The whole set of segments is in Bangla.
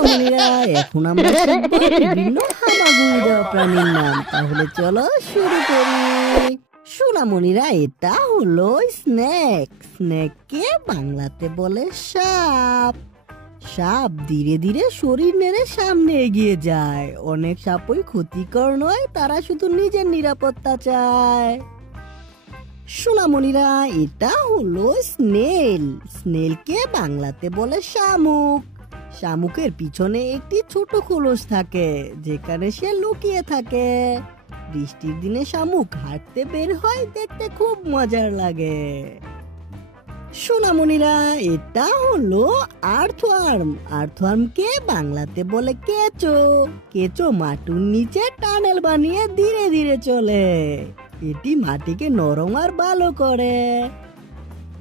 সোনামণিরা, এখন আমরা শিখব বিভিন্ন হামাগুড়ি দেওয়া প্রাণীর নাম। তাহলে চলো শুরু করি। সোনামণিরা, এটা হলো স্নেক। স্নেককে বাংলাতে বলে সাপ। সাপ ধীরে ধীরে শরীর নেড়ে সামনে এগিয়ে যায়। অনেক সাপই ক্ষতিকর নয়, তারা শুধু নিজের নিরাপত্তা চায়। সোনামণিরা, এটা হলো স্নেল। স্নেলকে বাংলাতে বলে শামুক। শামুকের পিছনে একটি ছোট খোলস থাকে, যেখানে সে লুকিয়ে থাকে। বৃষ্টির দিনে শামুক হাঁটতে বের হয়, দেখতে খুব মজার লাগে। সোনামণিরা, এটা হলো আর্থওয়ার্ম। আর্থওয়ার্মকে বাংলাতে বলে কেঁচো। কেঁচো মাটির নিচে টানেল বানিয়ে ধীরে ধীরে চলে। এটি মাটিকে নরম আর ভালো করে।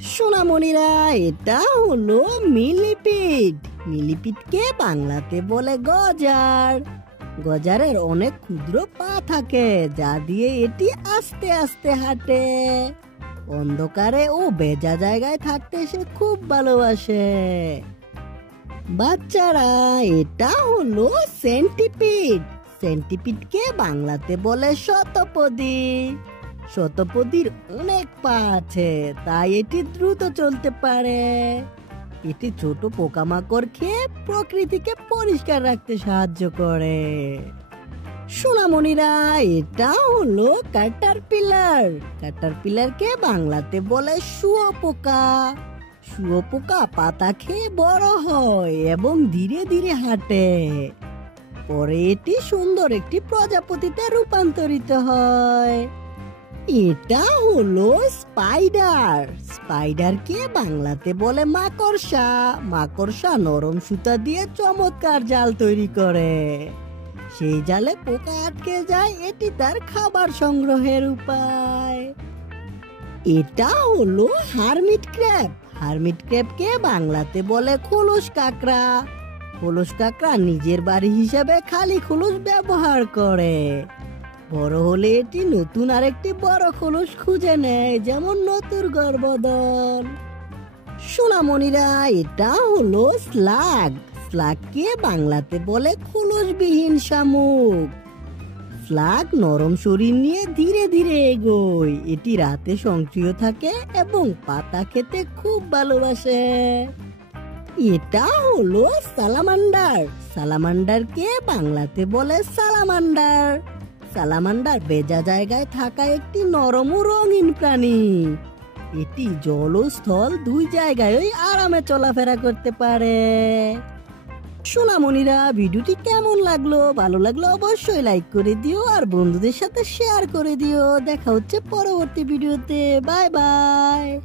সোনামণিরা, এটা হলো মিলিপিড। মিলিপিডকে বাংলাতে বলে গজার। গজারের অনেক ক্ষুদ্র পা থাকে, যা দিয়ে এটি আস্তে আস্তে হাঁটে। অন্ধকারে ও ভেজা জায়গায় থাকতে সে খুব ভালোবাসে। বাচ্চারা, এটা হলো সেন্টিপিড। সেন্টিপিডকে বাংলাতে বলে শতপদী। শতপদীর অনেক পা আছে, তাই এটি দ্রুত চলতে পারে। এটি ছোট পোকামাকড় খেয়ে প্রকৃতিকে পরিষ্কার রাখতে সাহায্য করে। সোনামণিরা, এটা হলো ক্যাটারপিলার। ক্যাটারপিলারকে বাংলাতে বলে শুঁয়োপোকা। শুঁয়োপোকা পাতা খেয়ে বড় হয় এবং ধীরে ধীরে হাঁটে। পরে এটি সুন্দর একটি প্রজাপতিতে রূপান্তরিত হয়। এটা হলো স্পাইডার। স্পাইডারকে বাংলাতে বলে মাকড়সা। মাকড়সা নরম সুতা দিয়ে চমৎকার জাল তৈরি করে। সেই জালে পোকা আটকে যায়, এটি তার খাবার সংগ্রহের উপায়। এটা হলো হারমিট ক্র্যাব। হারমিট ক্র্যাবকে বাংলাতে বলে খোলস কাঁকড়া। খোলস কাঁকড়া নিজের বাড়ি হিসেবে খালি খোলস ব্যবহার করে। বড় হলে এটি নতুন আরেকটি বড় খোলস খুঁজে নেয়, যেমন নতুন গর্ভধারণ। সোনামণিরা, এটা হলো স্লাগ। স্লাগকে বাংলাতে বলে খোলসবিহীন শামুক। স্লাগ নরম শরীর নিয়ে ধীরে ধীরে এগোয়। এটি রাতে সক্রিয় থাকে এবং পাতা খেতে খুব ভালোবাসে। এটা হলো সালামান্ডার। সালামান্ডারকে বাংলাতে বলে সালামান্ডার। সালামান্ডার ভেজা জায়গায় থাকা একটি নরম ও রঙিন প্রাণী। এটি জল ও স্থল দুই জায়গায় আরামে চলাফেরা করতে পারে। সোনামণিরা, ভিডিওটি কেমন লাগলো? ভালো লাগলো অবশ্যই লাইক করে দিও আর বন্ধুদের সাথে শেয়ার করে দিও। দেখা হচ্ছে পরবর্তী ভিডিওতে। Bye bye.